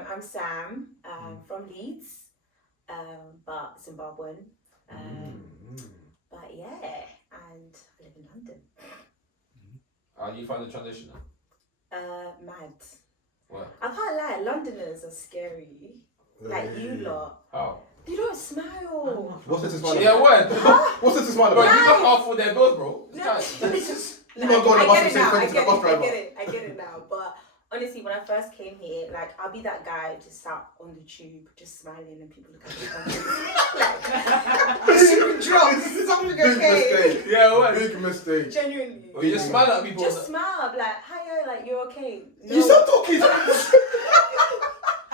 I'm Sam, from Leeds, but Zimbabwean. But yeah, and I live in London. How do you find the transition? Mad. What? I can't lie, Londoners are scary. Like you lot. How? You don't smile. What's it to smile about? Yeah, what? What's it to smile Bro, about? you look out for their bills, bro. No, You not go on the bus and say thank you to the bus driver. I get it now. But honestly, when I first came here, like I'll be that guy just sat on the tube, just smiling, and people look at me. Like, drops. Something okay. Yeah, what? Big mistake. Genuinely. Well, you just smile at people. Just smile, like, hiya, like you're okay. No. You stop talking.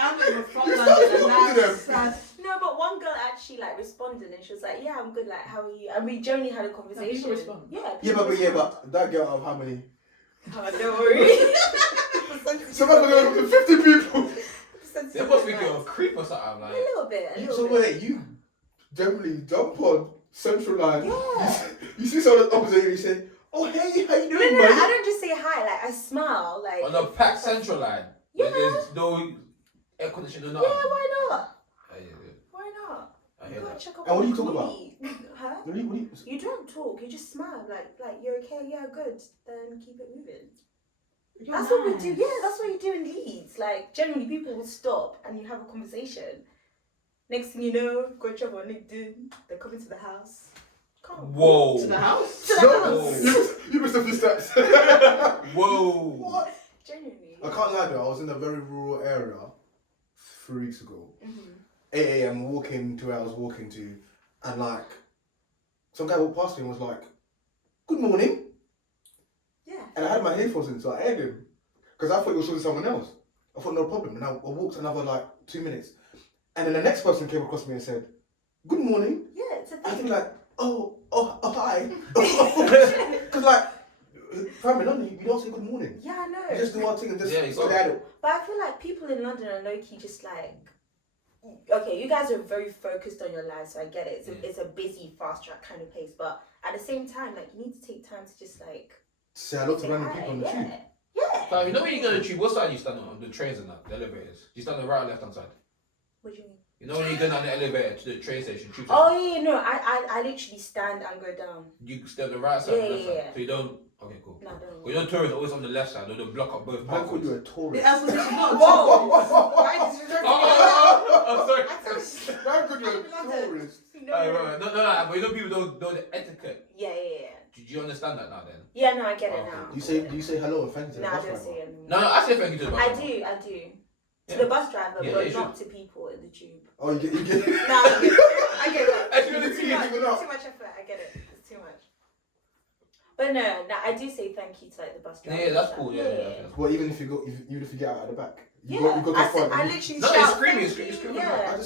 I'm in the front You line start and talking to them. that's sad. No, but one girl actually like responded, and she was like, "Yeah, I'm good. Like, how are you?" And we generally had a conversation. people respond. Yeah. Yeah, but that girl of how many? Oh, don't worry. Someone's going to 50 people. They must think you're a creep or something. Like. A little bit. So wait, you generally jump on Central Line. Yeah. You see someone opposite you, you say, "Oh hey, how you doing, No, buddy?" I don't just say hi. Like I smile. Like On the packed central line. Yeah. There's no air conditioning or Yeah, nothing. why not? Yeah. Why not? I hear Go that. check up And what on do you the talk about? colleague. Huh? What do you- You don't talk. You just smile. Like you're okay. Yeah, good. Then keep it moving. That's what we do. Yeah, that's what you do in Leeds. Like generally, people will stop and you have a conversation. Next thing you know, go job on LinkedIn. They're coming to the house. Come. Whoa. To the house? To the No, house. you missed a few steps. Whoa. What? Genuinely. I can't lie though, I was in a very rural area 3 weeks ago. 8 a.m. walking to where I was walking to, and like, some guy walked past me and was like, "Good morning." Yeah. And I had my headphones in, so I aired him. Because I thought he was talking to someone else. I thought no problem. And I walked another like 2 minutes. And then the next person came across me and said, "Good morning." Yeah, it's a I'd thing. be like, oh, hi. Because like, family in London, you don't say good morning. Yeah, I know. You just do one thing and just Yeah, you stay got at it. But I feel like people in London are low-key just like, okay, you guys are very focused on your lives, so I get it. It's a busy, fast track kind of pace. But at the same time, like, you need to take time to just like Say hello to say random hi. people on the Yeah. tube. Yeah. Fam, you know when you go to the tube, what side you stand on? The trains and that, the elevators. You stand on the right or left hand side? What do you mean? You know when you go down the elevator to the train station, tube station? Oh yeah, no, I literally stand and go down. You stay on the right side or Yeah, left side? yeah. So you don't. Okay, cool. No, don't. Well, you know tourists are always on the left side, or they block up both Man called you pathways. a tourist. The opposition, not Whoa! Why did you Oh, sorry. Man called you a tourist. No, No, but you know people don't know the etiquette. Yeah. Do you understand that now then? Yeah, no, I get it Okay. now. Do you say hello and thank you to the No, I bus don't driver? say it anymore. No, I say thank you to the bus I driver. do. To Yeah. the bus driver, Yeah, but you not to people in the tube. Oh, you get. No, I get that. Actually, It's it's too much. even up. Too much effort. I get it. It's too much. But no, I do say thank you to like the bus driver. Yeah, that's cool. Yeah. Well, even if you get out at the back, you Yeah, go to the front. I and literally No, shout. it's screaming, "Thank it's you." screaming. Yeah.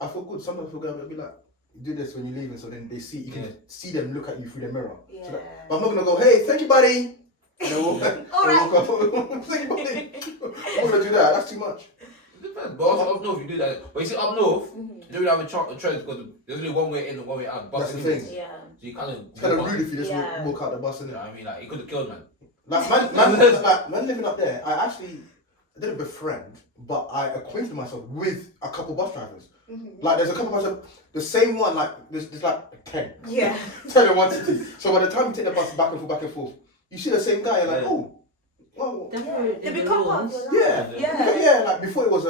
I feel good. Sometimes people go be like, you do this when you're leaving, so then they see you can see them look at you through the mirror. Yeah. So but I'm not gonna go, "Hey, thank you, buddy." And then walk, All right. walk up. Thank you, buddy. I'm not gonna do that. That's too much. It depends. But also up north, you do that. But you see, up north, you don't really have a choice because there's only one way in and one way out. That's the Buses thing. Yeah. So you kind of. It's kind of rude if you just Yeah. walk out the bus, You innit? know what I mean? Like, you could have killed man. Like man living up there, I didn't befriend, but I acquainted myself with a couple bus drivers. Like there's a couple bus drivers, the same one, like there's like 10. Yeah. 10 in one city. So by the time you take the bus back and forth, you see the same guy, you're like, Yeah. oh, well, They become part of your life. yeah. Yeah. Like before it was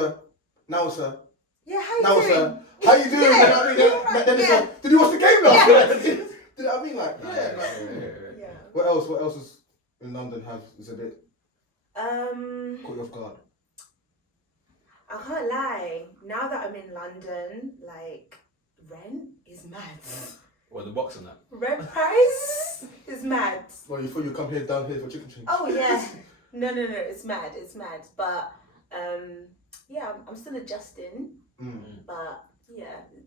now it's a, Yeah. now it's a, how you doing? Yeah. You know what I mean? Then it's a, did you watch the game now? You know what I mean? Like, Yeah. What else is in London is a bit caught you off guard? I can't lie. Now that I'm in London, like rent is mad. Or the box and that. Rent price is mad. Well, you thought you come down here for chicken change. Oh yeah. No. It's mad. But yeah, I'm still adjusting. But yeah,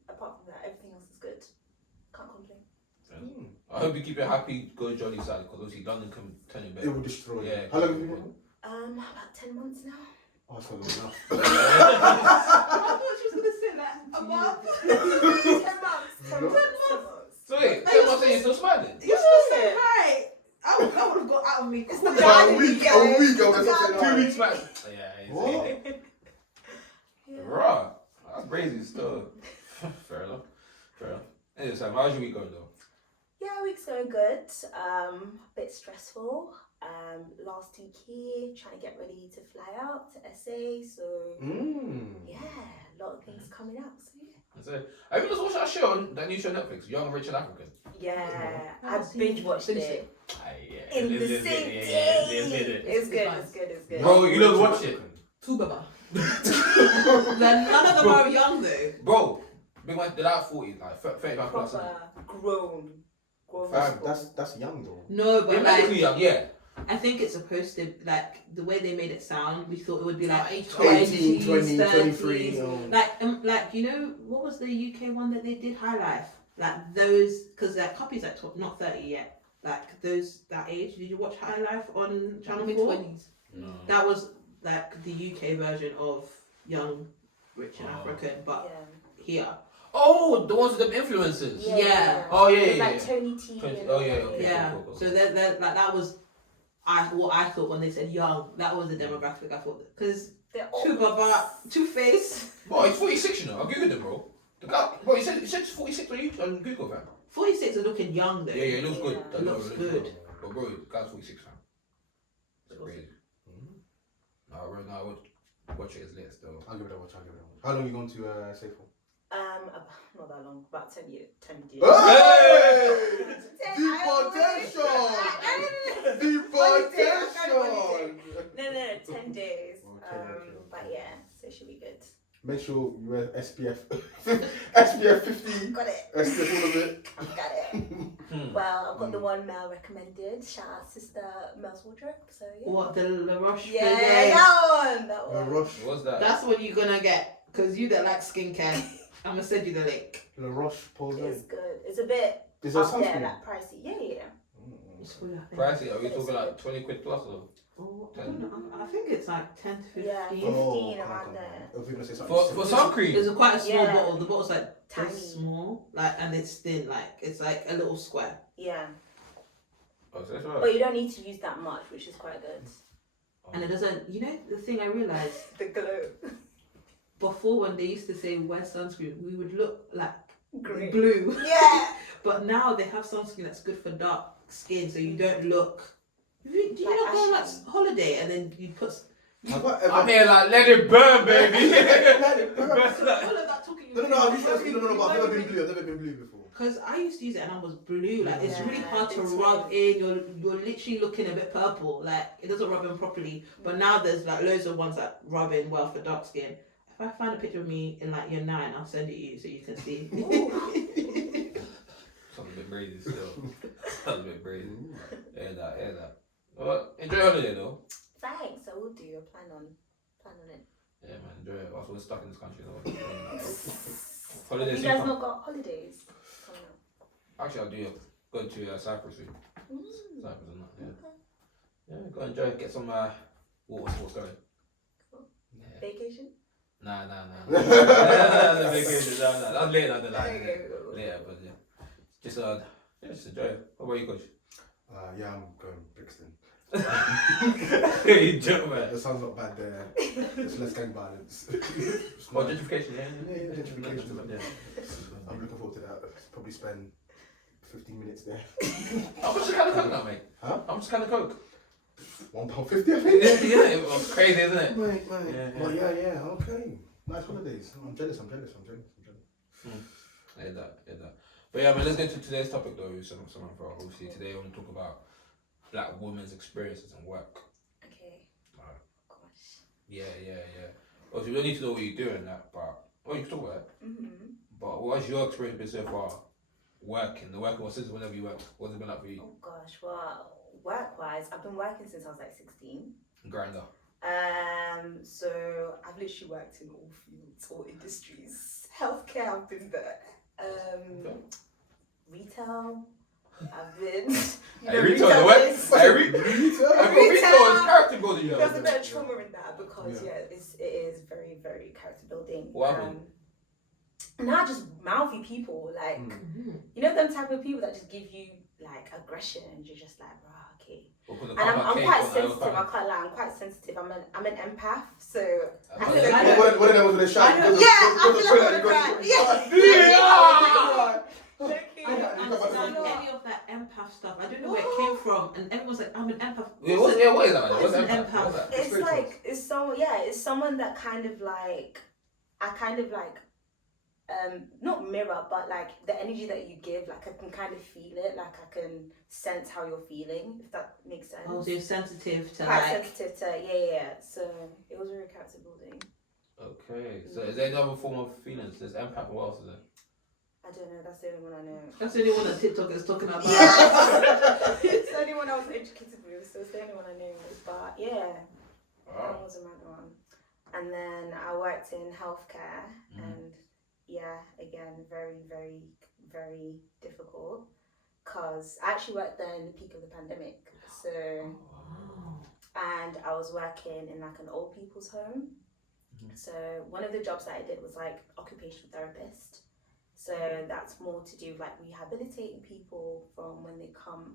apart from that, everything else is good. Can't complain. I hope you keep it happy going Johnny's side because obviously London can turn you back. It will destroy you. Yeah. How long have you been here? About 10 months now. Oh, that's not long enough. I thought she was going to say that. A month? 10 months. 10 months. So wait, tell me you're still smiling. You're supposed to say hi. That would have got out of me. It's the About a garden, week, guys. I was The not saying 2 hi. weeks man. Yeah. What? Yeah. Right. That's crazy still. Fair enough. Anyway, Sam, how's your week going though? Yeah, week's going good. A bit stressful. Last week here, trying to get ready to fly out to SA. So yeah, a lot of things coming up. So yeah. That's it. Have you just watched that show, that new show on Netflix, Young, Rich and African? Yeah, No. I binge watched Finish it Yeah. in the same day. It's good. Bro, you don't watch it. Two baba. None of them are young though. Bro, big man, they're like 40, like 35 plus. Proper grown. Fam, people. that's young though. No, They're but like medically young, yeah. I think it's supposed to like the way they made it sound. We thought it would be like 18, 20, 20s, 23. 30s. Like you know what was the UK one that they did High Life? Like those because that copy's like not 30 yet. Like those that age. Did you watch High Life on Channel 4? Mid-20s. No. That was like the UK version of Young, Rich and African, but here. Oh, the ones with them influencers. Yeah. Oh yeah. Like Tony T. Oh yeah. Okay. Yeah. Cool. So like that was what I thought when they said young. That was the demographic I thought because Two Face. Bro, he's 46, you know. I googled him, bro. The guy, bro, he said 46 on Google, fam. 46 are looking young though. Yeah, it looks good. Yeah. That Looks good. But bro, the guy's 46, fam. That's crazy. No, right now I would watch it as late still. I'll give it a watch. How long are you going to stay for? Not that long, about 10 years. Hey! 10 Deportation! No, 10 days. Okay. But yeah, so it should be good. Make sure you wear SPF. SPF 50. Got it. SPF all of it. Got it. Well, I've got the one Mel recommended. Shout out Sister Mel's Wardrobe. So yeah. What the La Roche? Yeah, Posay? that La one. Roche. What's that? That's what you're gonna get because you that like skincare. I'm gonna send you the link. La Roche Posay. It's good. It's a bit Is there up there, sunscreen? like pricey. Yeah. It's free, I think. Pricey, are we talking like 20 quid plus or? Oh, I don't know. I think it's like 10 to 15. Yeah. 15 around there. I was gonna say something. For sun cream? It's quite a small Yeah. bottle. The bottle's like Tiny. this small, like, and it's thin, like it's like a little square. Yeah. Oh, so that's right. But you don't need to use that much, which is quite good. And it doesn't. You know the thing I realized The glow. before when they used to say wear sunscreen, we would look like Green. blue. Yeah. But now they have sunscreen that's good for dark skin, so you don't look. Do you Like not go on like ashy. holiday and then you put Have I ever? I'm here like, let it burn, baby. Let it burn. all of that talking? No, but I've never been blue. I've never been blue before. Because I used to use it and I was blue. Like it's really Yeah, hard to it rub is. in. You're literally looking a bit purple. Like it doesn't rub in properly. But now there's like loads of ones that rub in well for dark skin. If I find a picture of me in like year 9, I'll send it to you so you can see. Something a bit crazy still. That's a bit crazy. Hear that. Well, enjoy your holiday though. Thanks. I will do. I plan on it. Yeah, man, enjoy it. Also, we're stuck in this country though. Have Holidays. you guys not got holidays coming up? Actually, I'll do it. Go to Cyprus soon. Mm. Cyprus and that, yeah. Okay. Yeah, go enjoy it. Get some water sports going. Cool. Yeah. Vacation? Nah. Nah, vacation. Nah. That's later down the line. Okay. Later, but yeah. Just enjoy it. What about you, coach? Yeah, I'm going Brixton. You joke, man. The sun's not bad there. There's less gang violence. Oh, gentrification, yeah. Yeah, gentrification. Yeah. I'm looking forward to that. Probably spend 15 minutes there. How much is a can of Coke now, mate? Huh? How much is a can of Coke? £1.50, I think. Yeah, it was crazy, isn't it? Mate. Yeah. Well, yeah, okay. Nice holidays. I'm jealous. I hear that. But yeah, man, let's get to today's topic though, Samantha. Obviously, today I want to talk about Black women's experiences and work. Okay. Right. Gosh. Yeah. Obviously, we don't need to know what you're doing that, but you can talk about it. Mm-hmm. But what's your experience been so far? Working or since whenever you work, what's it been like for you? Oh gosh. Well, work-wise, I've been working since I was like 16. Grinder. So I've literally worked in all fields, all industries. Healthcare, I've been there. Retail, I've been. Retail, the work. Retail is character building. There's a bit of trauma in that because it is very, very character building. What happened? Not just mouthy people, like you know them type of people that just give you like aggression and you're just like, wow, okay. Because the And cover I'm cake quite on sensitive. Iron I can't lie. I'm quite sensitive. I'm an empath, so I Oh, feel yeah. like What of them was with a shine? I know. Yeah, I feel like I'm gonna cry. I don't understand any of that empath stuff. I don't know where it came from, and everyone's like, "I'm an empath." Wait, what is that? What What's is an empath? empath? What's that? It's Explain to like it's someone that kind of like not mirror, but like the energy that you give, like I can kind of feel it, like I can sense how you're feeling, if that makes sense. Oh, so you're sensitive to Quite like. sensitive to yeah. So it was very character building. Okay, so is there another form of feelings? There's empath. What else is there? I don't know. That's the only one I know. That's the only one that TikTok is talking about. It's the only one I was educated with, so it's the only one I know. But yeah, that was a mad one. And then I worked in healthcare, and yeah, again, very, very, very difficult. Cause I actually worked there in the peak of the pandemic. So, and I was working in like an old people's home. So one of the jobs that I did was like occupational therapist. So that's more to do with like rehabilitating people from when they come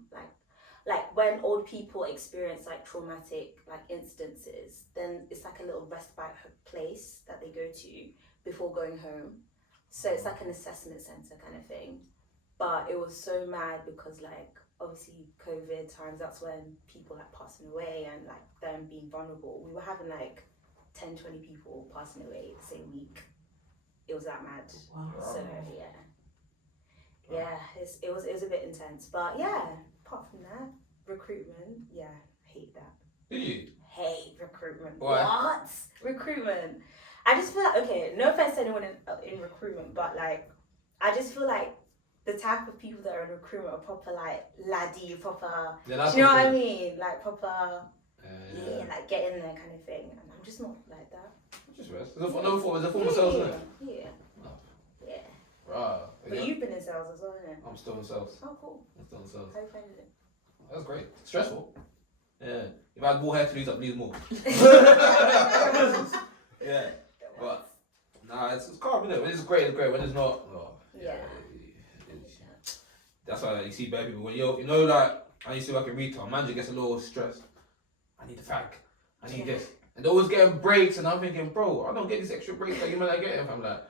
like when old people experience like traumatic like incidences, then it's like a little respite place that they go to before going home. So it's like an assessment center kind of thing. But it was so mad because like obviously COVID times, that's when people like passing away and like them being vulnerable. We were having like 10, 20 people passing away the same week. It was that mad. Wow. So yeah, it was a bit intense, but yeah. Apart from that, recruitment, yeah, hate that. Did you? Hate recruitment. Why? What? Recruitment. I just feel like, okay, no offense to anyone in recruitment, but like, I just feel like the type of people that are in recruitment are proper like laddie, proper. Yeah, Do you know what I mean? Like proper. Yeah. Like get in there kind of thing, and I'm just not like that. Just rest. There's another form of sales, isn't it? Yeah. Yeah. Right. But you've been in sales as well, isn't it? I'm still in sales. Oh, cool. I'm still in sales. How you finding it? That's great. Stressful. Yeah. If I had more hair to lose, I'd lose more. Yeah. But nah, it's calm, isn't it? When it's great, it's great. When it's not, Yeah. That's why you see bad people. When you know, like I used to work in retail, manager gets a little stressed. I need the fag. I need this. And they're always getting breaks, and I'm thinking, bro, I don't get these extra breaks that you might not get. I'm like,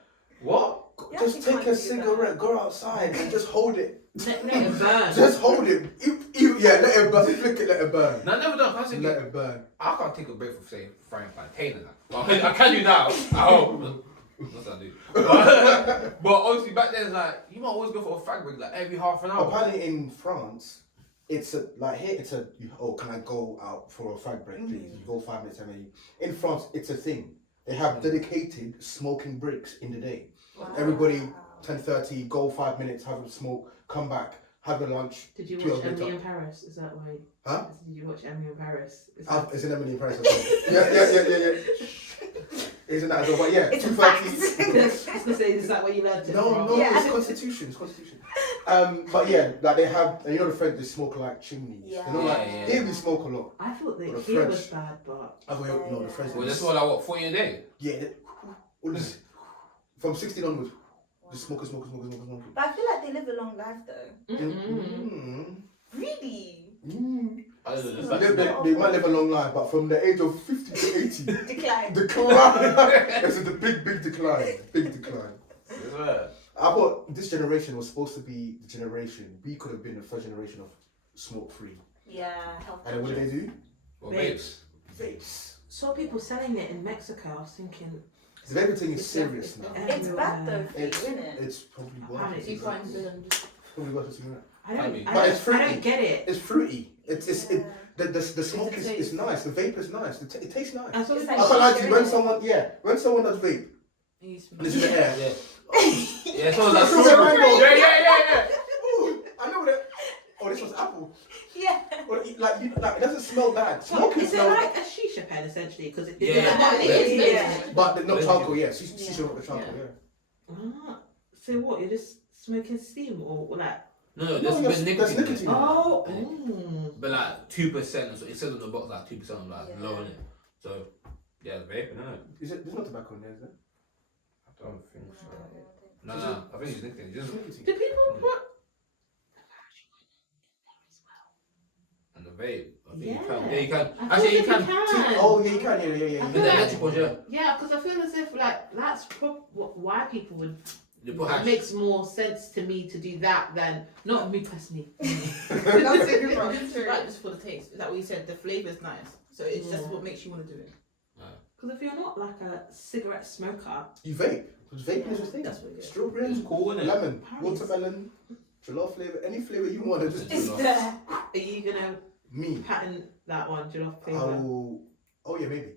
what? Just take a cigarette, go outside, and just hold it. Let it burn. Just hold it. Let it burn. Flick it, let it burn. No, I never done. I Let it burn. I can't take a break from say frying plantain and that. Well, I can do now. I hope. That's what I do. But obviously back then it's like you might always go for a fag break like every half an hour. Apparently in France, it's a like here it's a can I go out for a fag break please? You go 5 minutes, 10 minutes. In France it's a thing. They have dedicated smoking breaks in the day. Wow. Everybody 10:30, go 5 minutes, have a smoke, come back, have a lunch. Did you 2 watch hours later. Emily in Paris? Is that why? Huh? Did you watch Emily in Paris? It's in Emily in Paris. Yeah. Isn't that as well? But yeah, It's a 2:30. I was gonna say, is that what you learned? No, Yeah. it's constitution. But yeah, like they have, and you know the French, they smoke like chimneys. Yeah. You know, like Yeah. here we smoke a lot. I thought Well, that the here French- was bad, but I thought, no, the French. Well, that's what I what 40 a day. Yeah, all this from 16 onwards, just smoking. But I feel like they live a long life though. Really? I don't know. They might live a long life, but from the age of 50 to 80, Decline. It's a big decline. Big decline. I thought this generation was supposed to be the generation. We could have been the first generation of smoke free. Yeah. Health And then what did they do? Well, babes. Vapes. saw people selling it in Mexico. I was thinking, The vaping thing is serious now. It's bad though for you, It's, isn't it? it's probably worth Apparently it. it's fine. Probably worth it. I it's fruity. don't get it. It's fruity. The smoke is nice. The vape is nice. It tastes nice. I saw It's this like I can't lie to you. When sugar, someone does vape, You and it's in the air. Yeah. Yeah, so like Fruit and mango. yeah. Ooh, I know that. Oh, this was apple. Yeah. Or, like it doesn't smell bad. Smoking Is it smells, like a shisha pen essentially? Because it, Yeah. no, it is basically. but not Yeah. charcoal. Yeah, she's not the charcoal. Yeah. Yeah. Ah, so what? You're just smoking steam or like? No, No, there's there's nicotine. nicotine. Oh, But like 2%, so it says on the box like 2%, I'm like Yeah. low in it. So yeah, the vaping, isn't it? There's no tobacco in there, is there? I don't think so. No, No, I think it's nicotine. Just Nicotine. do people put? and the vape. I think Yeah. you can. Yeah, you can. I Actually, you feel can. like Oh, yeah, you can. Yeah. I With feel the like- electric ones, yeah. Yeah, because I feel as if like that's why people would. You put It hash. makes more sense to me to do that than not me personally. That's a good one. It's right just for the taste. Is that what you said? The flavour is nice. So it's just Yeah. what makes you want to do it. Because if you're not like a cigarette smoker, You vape. Because vaping is a thing. That's what it is. Strawberry, It's cool, isn't it? lemon, Apparently. watermelon, jollof flavour, any flavour you want to just It's do. there. are you gonna Me. patent that one, jollof I flavour? will. Oh, yeah, maybe.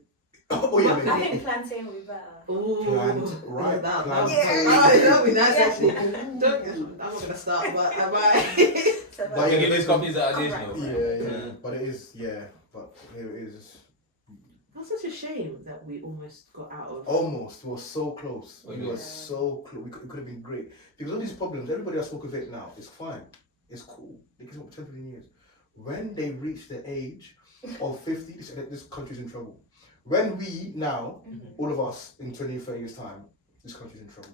Oh, yeah, I maybe. think plantain would be better. Ooh, Plant, right, That plant. would be nice Yeah. actually. I'm not gonna start, but I might. So, But You yeah, get these companies that are Alright. additional. Yeah. But it is, but here it is. That's such a shame that we almost got out of. Almost. We were so close. Oh, We yeah. were so close. It could have been great. Because all these problems, everybody that's smoking vape now, it's fine. It's cool. They can smoke for 10, 15 years. When they reach the age of 50, this country's in trouble. When we now, all of us, in 20, 30 years' time, this country's in trouble.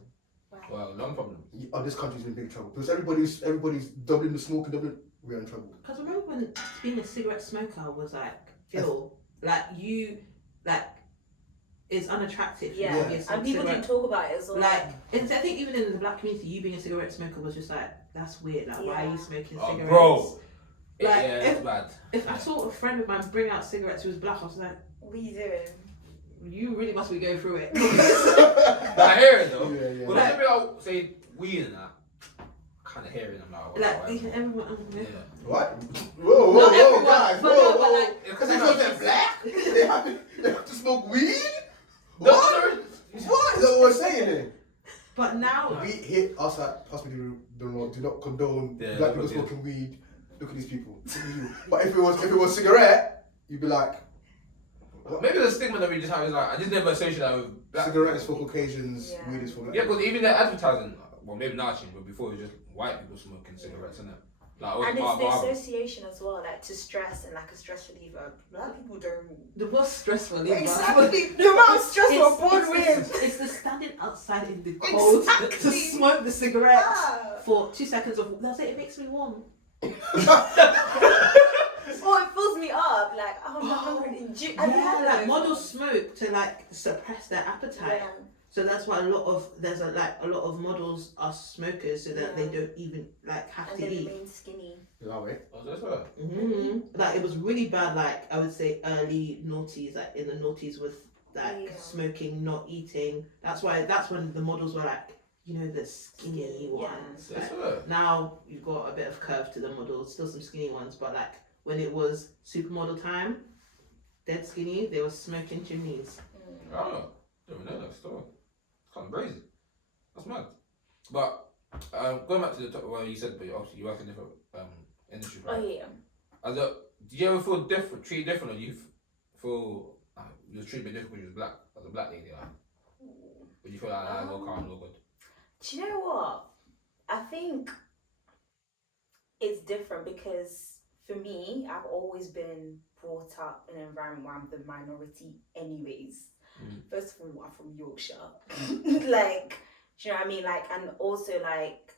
Wow, long problem. This country's in big trouble. Because everybody's doubling the smoke and doubling, we're in trouble. Because remember when being a cigarette smoker was like ill, like you, like it's unattractive. Yeah, to be a and people cigarette. didn't talk about it as well. Like, I think even in the black community, you being a cigarette smoker was just like, that's weird. Like, why are you smoking Oh, cigarettes? bro. Like, Yeah, it's bad. If I saw a friend of mine bring out cigarettes who was black, I was like, what are you doing? you really must be going through it. But I hear it though. Yeah. Well, let me out say weed and that. Kind of hearing them now. Like, everyone. Yeah. What? Whoa, Not whoa, everyone, guys. but Whoa, no, but whoa. like- Because they're black? they have to smoke weed? No, What? What? Is that what we're saying then? But now, We hit us at Hospital do not condone Yeah, black people yeah. smoking weed. Look at these people. Look at you. But if it was cigarette, you'd be like, Maybe the stigma that we just have is like, I just never associate that with black cigarette is for Caucasians, Yeah. weed is for black Yeah, people. because even their advertising, well, maybe now changed, but before it was just white people smoking cigarettes, isn't it? Like, And it's the barbers. association as well, like to stress and like a stress reliever. Black people don't. the most stressful is Exactly. The amount of stress we're born with. It's the standing outside in the cold to Exactly. smoke the cigarette Ah. for 2 seconds of. They'll say it makes me warm. Or it fills me up. Like, oh, I'm not hungry. Have you had Like those? models smoke to like suppress their appetite. Yeah. So that's why a lot of models are smokers, so that they don't even like have And to they eat. remain skinny. That way. Oh, that's right. Like it was really bad. Like I would say early noughties, like in the noughties with like Yeah. smoking, not eating. That's when the models were like, you know, the skinny Yeah. ones. That's Like, right. now you've got a bit of curve to the models, still some skinny ones, but like when it was supermodel time, dead skinny, they were smoking chimneys. I don't know. Don't know that story. It's kind of crazy. That's mad. But going back to the top, well, you said, but obviously you work in different industries, right? Oh yeah. Did you ever feel different, treated different, or you feel you was treated different when you was black, as a black lady? Like, would you feel like no calm, no good? Do you know what? I think it's different because for me, I've always been brought up in an environment where I'm the minority anyways. First of all, I'm from Yorkshire. Like, do you know what I mean? Like, and also like,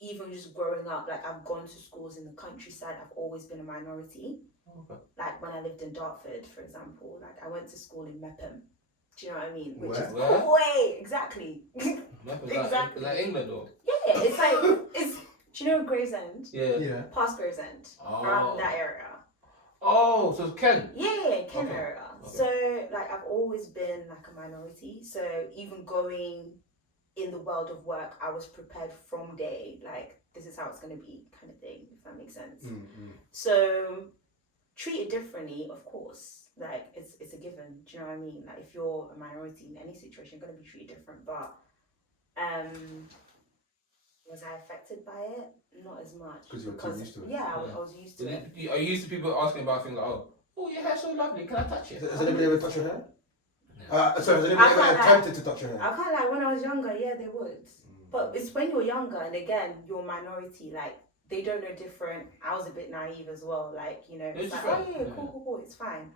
even just growing up, like I've gone to schools in the countryside, I've always been a minority. Okay. Like when I lived in Dartford, for example, like I went to school in Mepham. Do you know what I mean? Which is Where? way, exactly. Is that England or? Yeah, it's like it's. Do you know Gravesend? Yeah. Yeah. Past Gravesend, Oh. around that area. Oh, so it's Ken. Yeah, Ken Okay. area. Okay. So like I've always been like a minority. So even going in the world of work, I was prepared from day. Like this is how it's gonna be, kind of thing. If that makes sense. So treated differently, of course. Like it's a given. Do you know what I mean? Like if you're a minority in any situation, you're gonna be treated different. But was I affected by it? Not as much. Because you're too used to it. Yeah, I was used to it. Are you used to people asking about things like, oh, your hair's so lovely, can I touch it? Has anybody ever touched your hair? Yeah. Sorry, has anybody I ever can't lie. attempted to touch your hair? I can't like when I was younger, yeah, they would. But it's when you're younger, and again, you're a minority. Like they don't know different. I was a bit naive as well. Like it's It's like, fine, oh yeah, cool, it's fine.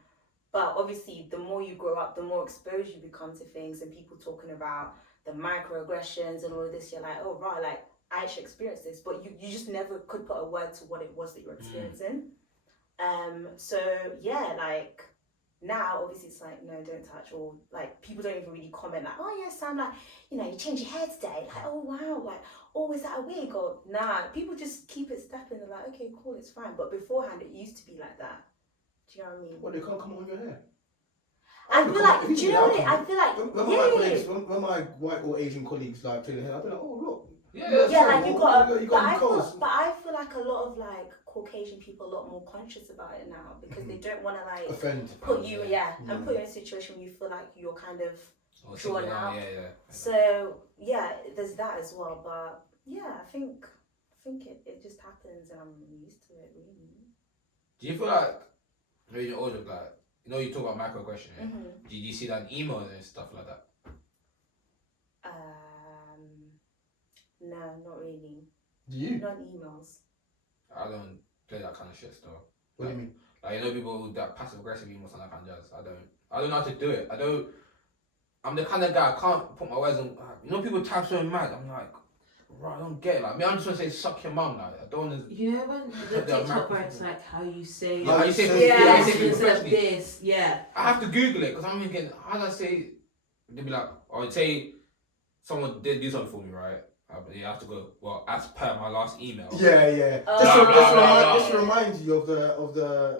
But obviously, the more you grow up, the more exposed you become to things, and people talking about the microaggressions and all of this. You're like, oh right, like I actually experienced this, but you just never could put a word to what it was that you were experiencing. So yeah, like now obviously it's like no, don't touch, or like people don't even really comment like, oh yes, Sam, like you know you changed your hair today, like oh wow, like oh is that a wig, or nah, people just keep it stepping. They're like okay cool, it's fine. But beforehand it used to be like that. Do you know what I mean? Well, they can't come on your hair. I feel like, do you know what I feel like? When my colleagues, when my white or Asian colleagues like play the hair, I'll be like, oh look. Yeah, like you got you but got I feel like a lot of like Caucasian people are a lot more conscious about it now because they don't want to like offend. put you and put you in a situation where you feel like you're kind of drawn out. Yeah. So yeah, there's that as well. But yeah, I think it just happens and I'm used to it really. Do you feel like when you're older, like you know, you talk about microaggression? Yeah? Mm-hmm. Did you see that in emails and stuff like that? No, not really. Do you? Not emails. I don't play that kind of shit still. What do you mean? Like you know, people with that passive aggressive emails and that kind of jazz. I don't know how to do it. I'm the kind of guy I can't put my words on. You know, people type so mad. I'm like, right, I don't get it. Like me, I'm just gonna say suck your mum. Like I don't want to. You know when the TikTok where it's like how you say How you say yeah. instead of this, yeah. I have to Google it because I'm thinking, how do I say? They'd be like, I would say someone did do something for me, right? You have to go. Well, as per my last email. Yeah. Just to remind you of the.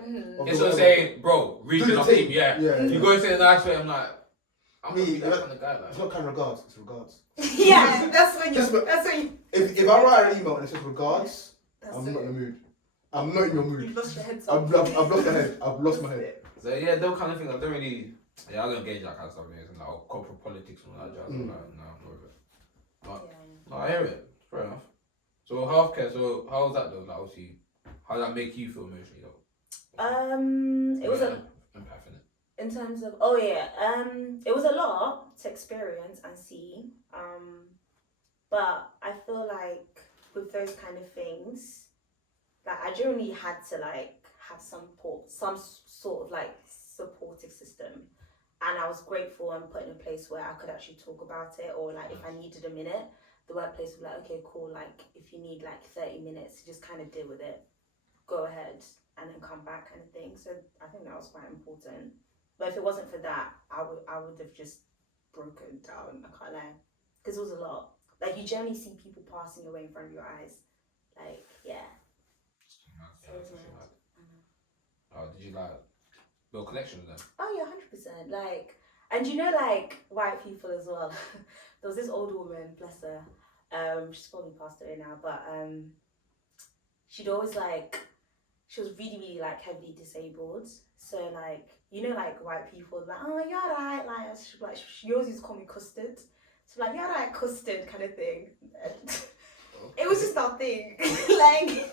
Mm-hmm. It's what saying, bro, read the team. Yeah. You go and say it the nice way. I'm like, I'm Me, gonna be that kind of guy. Like. It's not kind of regards. It's regards. Yeah, that's when you. If I write an email and it says regards, That's I'm it. not in the mood. I'm not in your mood. You've lost your head. I've lost my head. I've lost my That's head. it. So yeah, those kind of things. I don't really. Yeah, I don't engage that kind of stuff. It's like corporate politics and all that jazz. I'm like, no, I'm not with it. But no, I hear it. Fair enough. So healthcare. So how was that though? Like obviously, how did that make you feel emotionally though? It was a. Empath in it. In terms of it was a lot to experience and see. But I feel like with those kind of things, like I generally had to like have some sort of like supportive system, and I was grateful and put in a place where I could actually talk about it, or like if I needed a minute, the workplace was like, okay, cool, like if you need like 30 minutes to just kind of deal with it, go ahead and then come back kind of thing. So I think that was quite important. But if it wasn't for that, I would have just broken down. I can't lie, because it was a lot. Like you generally see people passing away in front of your eyes. Like yeah. So it was mad. Oh, did you like build connection with them? Oh yeah, 100%. Like, and you know, like white people as well. There was this old woman, bless her. She's probably passed away now, but she'd always like. She was really, really like heavily disabled. So like, you know, like white people like, oh you're alright, like she always used to call me custard. So like you're alright, custard kind of thing. It was just that thing. Like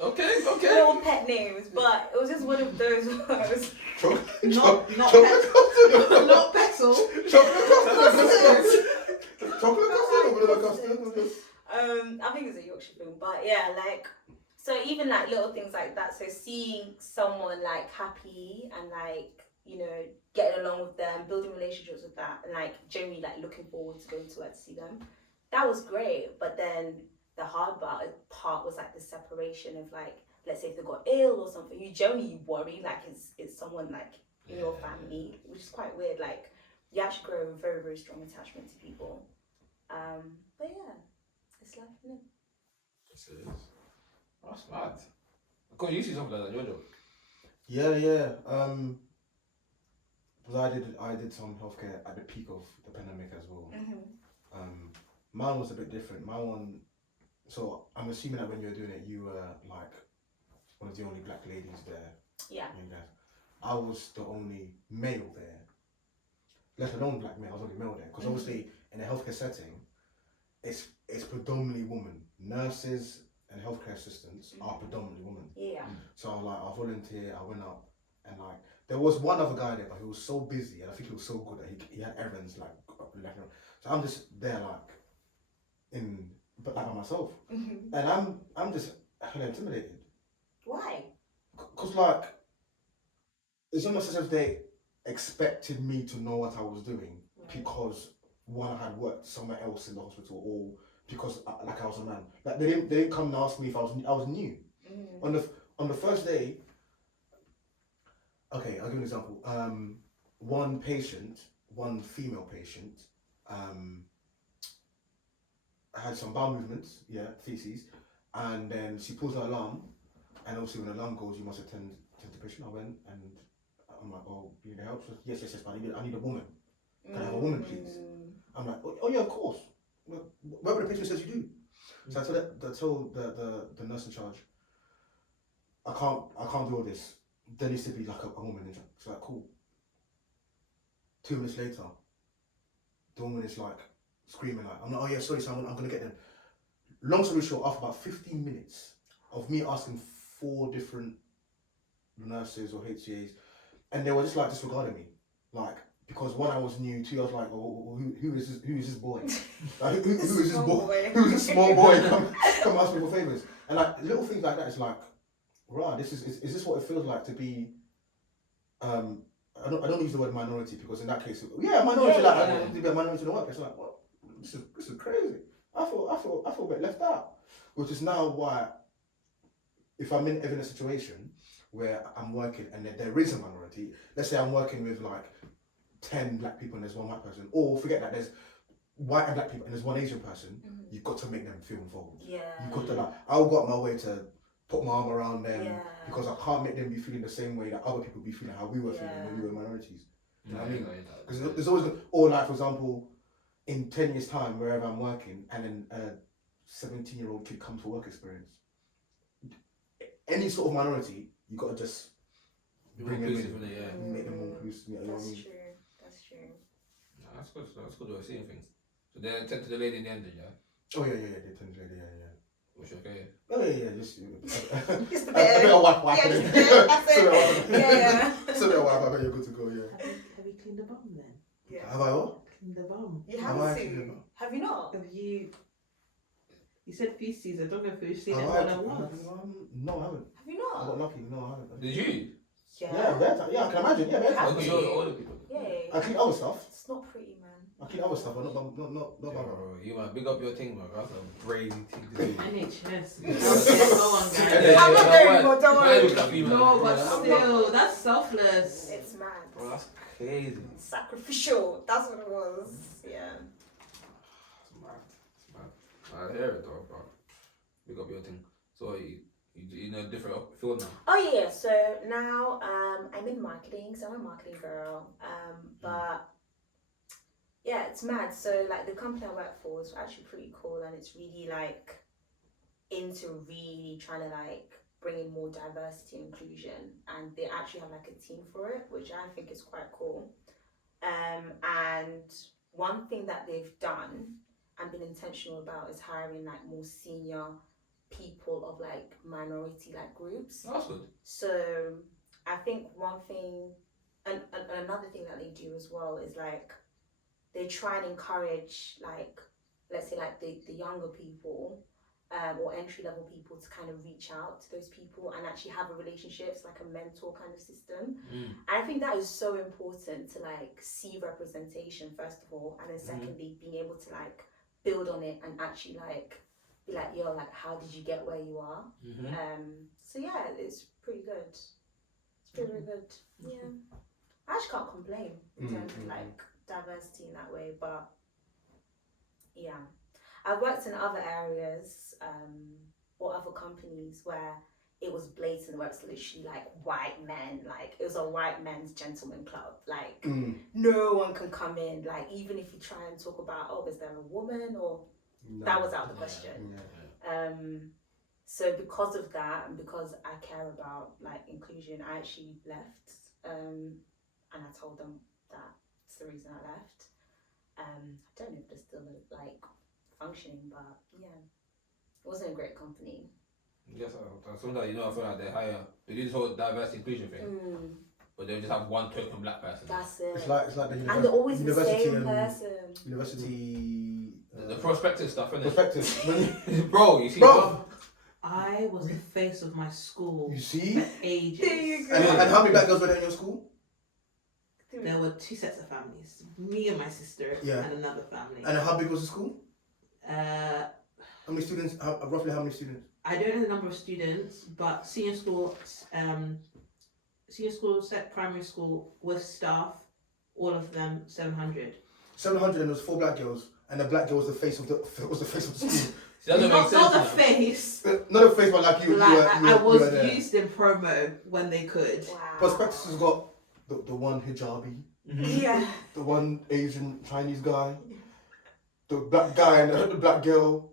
Okay. little pet names, but it was just one of those words. Not petal. Chocolate custard. I think it's a Yorkshire thing, but yeah, like so even like little things like that. So seeing someone like happy and like you know getting along with them, building relationships with that, and like generally like looking forward to going to work to see them, that was great. But then the hard part was like the separation of like, let's say if they got ill or something, you generally worry like it's someone like in your family, which is quite weird. Like you actually grow a very, very strong attachment to people. But yeah, it's life, isn't it? Yes, it is. That's mad. Because you see something like that, Jojo. Yeah. Because I did some healthcare at the peak of the pandemic as well. Mine was a bit different. My one. So I'm assuming that when you were doing it, you were like one of the only black ladies there. Yeah. I was the only male there. Let alone black male, I was only male there. Because obviously in a healthcare setting, it's predominantly women. Nurses and healthcare assistants are predominantly women. Yeah. So I volunteered, I went up, and like there was one other guy there, but he was so busy, and I think he was so good that he had errands like left and right. So I'm just there but by myself, and I'm just hella intimidated. Why? Cause like it's almost as if they expected me to know what I was doing because one, I had worked somewhere else in the hospital, or because like I was a man. Like they didn't come and ask me if I was new. On the first day, Okay, I'll give you an example. One female patient, had some bowel movements, feces, and then she pulls her alarm, and obviously when the alarm goes, you must attend to the patient. I went and I'm like, oh, you need help? She said, yes, but I need a woman. Can I have a woman, please? I'm like, oh yeah, of course. Whatever the patient says, you do. So I told the nurse in charge, I can't do all this. There needs to be like a woman in charge. She's like, cool. 2 minutes later, the woman is like screaming like, I'm like, oh yeah, sorry, so I'm gonna get them. Long story short, after about 15 minutes of me asking 4 different nurses or HCAs, and they were just like disregarding me, like, because 1, I was new, 2, I was like, oh, who is this boy? Like, who is this boy? Who is this small boy? Come ask me for favors. And like little things like that is like, right, is this what it feels like to be? I don't use the word minority because in that case, minority. I want to be a minority in the workplace. Like, what? This is crazy. I feel a bit left out, which is now why, if I'm ever in a situation where I'm working and there is a minority, let's say I'm working with like 10 black people and there's 1 white person, or forget that, there's white and black people and there's 1 Asian person, you've got to make them feel involved. Yeah. You've got to like, I'll go out my way to put my arm around them because I can't make them be feeling the same way that other people be feeling how we were feeling when we were minorities. You know what I mean? Because there's always, or like for example, in 10 years time, wherever I'm working, and then a 17-year-old kid comes for work experience, any sort of minority, you got to just bring them in, make them more inclusive. You know what I mean? That's true. No, that's good. That's good way of seeing things. So they attend to the lady in the end, yeah? Oh yeah, they attend to the lady, yeah. Was she okay? Oh yeah, just Just a a bit of wipe. Yeah, just a bit. That's it. Yeah. So a bit of wipe, I bet you're good to go, yeah. Have you cleaned the bum then? Yeah. Have I what? Cleaned the bum. You Have have I to. cleaned the bum? Have you not? Have you? You said feces. I don't know if you've seen it Have more I? than once. No, I haven't. Have you I not? got lucky. No, I haven't. Did you? Yeah, I can imagine. Yeah, Have Okay, you? you're older people. Yeah. I clean other stuff. It's not pretty, man. I clean other stuff, but not Yeah, bum. bro, you man, big up your thing, man. That's a crazy thing to do. NHS. Yeah. Okay, go on, guys. Yeah, I'm not yeah, there yeah, anymore, don't mine worry. was that female. No, but Yeah, still, that's selfless. It's mad. bro, that's crazy. Sacrificial. That's what it was. Yeah. It's mad. I hear it though, bro. Big up your thing. So you know different field now. Oh yeah. So now I'm in marketing. So I'm a marketing girl. But yeah, it's mad. So like the company I work for is actually pretty cool, and it's really like into really trying to like bring in more diversity and inclusion, and they actually have like a team for it, which I think is quite cool. And one thing that they've done and been intentional about is hiring like more senior people of like minority like groups. Oh, that's good. So I think one thing and another thing that they do as well is like they try and encourage like, let's say like the younger people or entry level people to kind of reach out to those people and actually have a relationship, it's like a mentor kind of system. And I think that is so important to like see representation first of all, and then secondly being able to like build on it and actually like be like, yo, like how did you get where you are? So yeah, it's pretty good. It's pretty good. Yeah, I actually can't complain in terms of like diversity in that way, but yeah, I've worked in other areas or other companies where it was blatant, where it's literally like white men, like it was a white men's gentleman club, like no one can come in, like even if you try and talk about, oh, is there a woman, or that was out of the question. So because of that, and because I care about like inclusion, I actually left, and I told them that's the reason I left. I don't know if they're still like functioning, but yeah, it wasn't a great company. Yes, sometimes I feel like they do this whole diversity inclusion thing, but they just have one token black person. That's it. It's like the and they're always the university same person. University. The prospective stuff, isn't it? Prospective. Bro, you see, Bro. I was the face of my school You see? for ages. There you go. And how many black girls were there in your school? There were 2 sets of families, me and my sister, and another family. And how big was the school? How many students? Roughly how many students? I don't know the number of students, but senior school, senior school, primary school with staff, all of them 700. 700 and there was 4 black girls, and the black girl was the face of the school. See, that don't make Not sense. the now. face. Not the face, but like you. I was there. used in promo when they could. Wow. Prospectus has got the one hijabi, Yeah. the one Asian Chinese guy, the black guy and the black girl,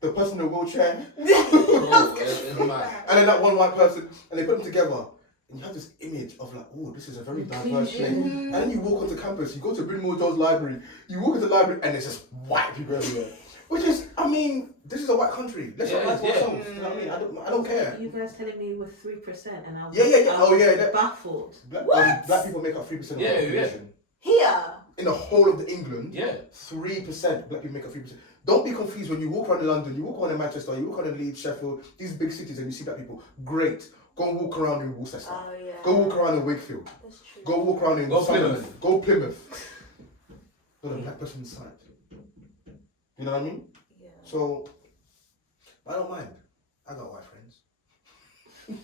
the person in the wheelchair, Oh, it's mad. and then that one white person, and they put them together. And you have this image of like, oh, this is a very diverse place. And then you walk onto campus, you go to Brynmore Jones Library, you walk into the library, and it's just white people everywhere. Which is, I mean, this is a white country. Let's not lie to ourselves. You know what I mean? I don't care. You guys telling me we're 3% and I was, Yeah. I Oh, was yeah. That, baffled. black people make up 3% of the Yeah, population. Here. In the whole of the England, Yeah. 3% black people make up 3%. Don't be confused when you walk around in London, you walk around in Manchester, you walk around in Leeds, Sheffield, these big cities, and you see black people. Great. Go and walk around in Worcester. Oh yeah. Go walk around in Wakefield. That's true. Go walk around in Go Sunderland. Plymouth. Go Plymouth. Not a black person inside. You know what I mean? Yeah. So, I don't mind. I got white friends. You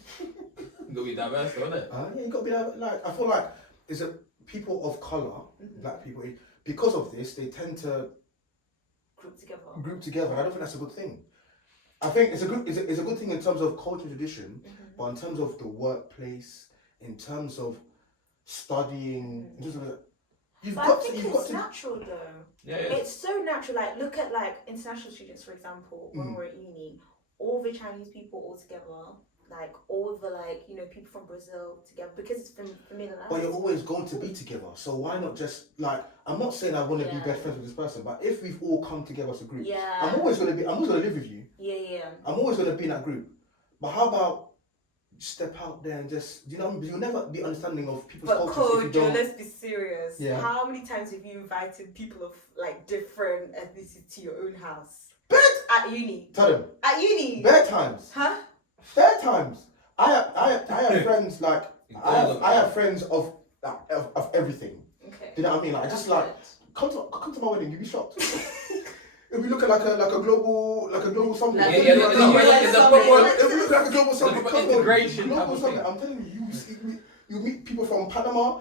gotta be diverse, though, innit? Yeah, you got to be like, I feel like it's a people of colour, black people, because of this, they tend to Group together. group together. I don't think that's a good thing. I think it's a good thing in terms of culture and tradition, but in terms of the workplace, in terms of studying, in terms of you've But I got think to, you've it's got to. natural though. Yeah. It's so natural. Like look at like international students, for example, when we're at uni, all the Chinese people all together, like all the like people from Brazil together, because it's familiar. But you're always going to be together, so why not just like? I'm not saying I want to be Yeah. best friends with this person, but if we've all come together as a group, Yeah. I'm always going to live with you. Yeah. I'm always going to be in that group. But how about step out there and just, because you'll never be understanding of people's But cultures if you Kojo, don't. let's be serious. Yeah. How many times have you invited people of like different ethnicity to your own house? Bet! At uni. Tell them. At uni. Bare times. Huh? Bare times. I have friends like I have friends of everything. Okay. Do you know what I mean? Like just like Good. come to my wedding, you'll be shocked. If we look at like a global something. Like, Yeah, it's a proper- If we look like a global something, proper come on, integration type global of something. thing. I'm telling you meet people from Panama,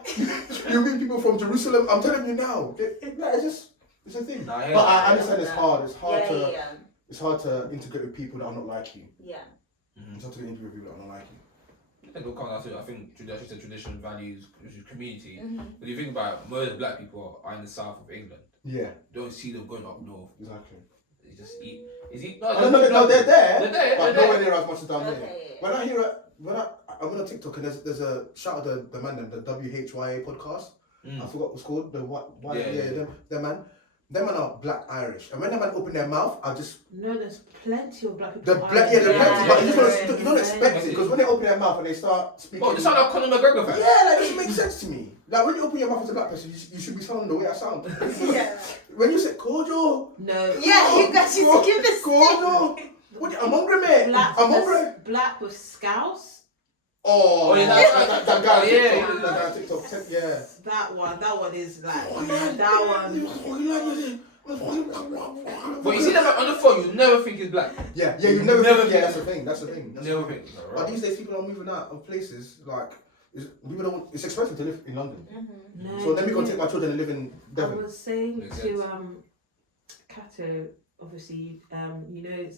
you meet people from Jerusalem. I'm telling you now, it's a thing. Nah, I hear But that. I understand it's hard. Yeah. It's hard to integrate with people that are not like you. Yeah. It's hard to integrate with people that are not like you. I think it'll come down to, I think, tradition, values, community. Mm-hmm. When you think about it, most black people are in the south of England. Yeah, You don't see them going up north. exactly. They just eat. Is he? No, they're there. They're there. But They're nowhere there. near as much as down there. Okay. When I hear I'm on TikTok and there's a shout out the man, the WHYA podcast. I forgot what it's called. Them man are black Irish. And when them man open their mouth, I just No, there's plenty of black people. they're plenty, but Yeah. you don't expect it because when they open their mouth and they start speaking. Oh, they sound like Conor McGregor fans. Yeah, that doesn't make sense to me. Like when you open your mouth as a black person, you should be sounding the way I sound. Yeah. When you say Kojo, No. Yeah, you guys used to give this. Kojo, I'm hungry, mate. Black, I'm hungry. black with scouse. Oh, yeah, that guy on yeah. TikTok, that guy on TikTok, yeah. That one is like that one. But you see them on the phone, you never think he's black. Yeah, you never Never think, think- that's the thing, that's the thing. Never think. But these days people are moving out of places, like, it's expensive to live in London. No, So let me go take my children and live in I Devon. was saying Makes to Kato, obviously,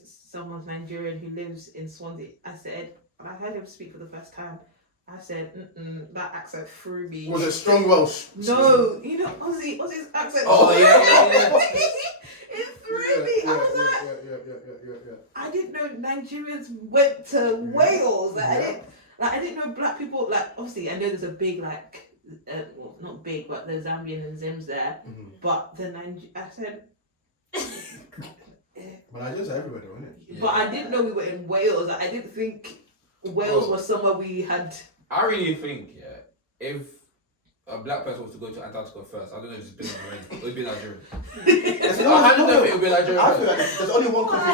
someone's Nigerian who lives in Swansea. I said, and I heard him speak for the first time. I said, that accent threw me. Was it strong Welsh? No, Aussie's accent. Oh, yeah. It threw me. I was like, Yeah. I didn't know Nigerians went to Wales. Like, I didn't know black people. Like, obviously, I know there's a big well, not big, but there's Zambian and Zims there. But I said. But Nigerians are everywhere though, isn't it? Yeah. But I didn't know we were in Wales. I didn't think Wales was somewhere we had. I really think, if a black person was to go to Antarctica first, I don't know if it's been Nigerian. It would be Nigerian. I don't know if it would be Nigerian. I feel like there's only one country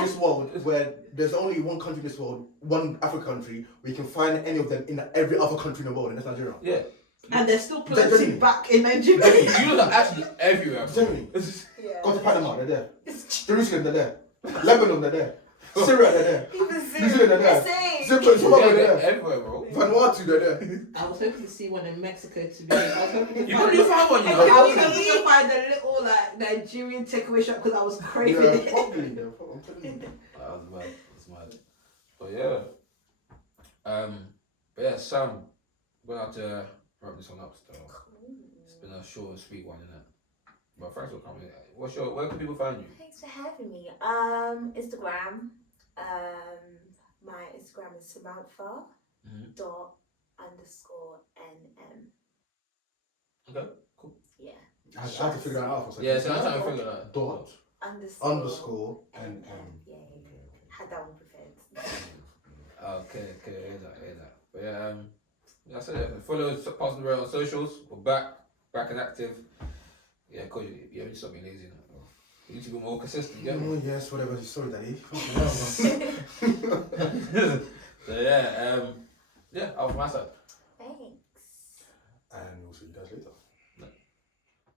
in this world one African country where you can find any of them in every other country in the world, and that's Nigeria. Yeah. And there's still plenty Germany. back in Nigeria. You know, actually everywhere. bro. Germany. Yeah. Go to Panama, they're there. Jerusalem, they're there. Lebanon, they're there. Syria, they're there. Even New Zealand, they're there. Same. Simple, it's not Yeah, there. everywhere, bro. Vanuatu, they're there. I was hoping to see one in Mexico to be. I was hoping to You find probably found one, you know. I was hoping to find a little like Nigerian takeaway shop because I was craving Yeah, it. probably. Though. I'm telling you. That was mad. That's mad. But yeah. But yeah, Sam, we're going to wrap this one up still. It's been a short and sweet one, innit? But thanks for coming. Where can people find you? Thanks for having me. Instagram. My Instagram is Samantha dot underscore NM. Okay, cool. Yeah. I had to figure that out for a second. Yeah, so I'm trying to figure that out. Dot underscore NM. Yeah. Had that one prepared. Okay, hear that. But yeah, that's it. Follow Passing the Rail on socials. We're back and active. Yeah, cause you haven't stopped being lazy now. You need to be more consistent, yeah. Oh yes, whatever. Sorry, Daddy. So yeah, out from my side. Thanks. And we'll see you guys later.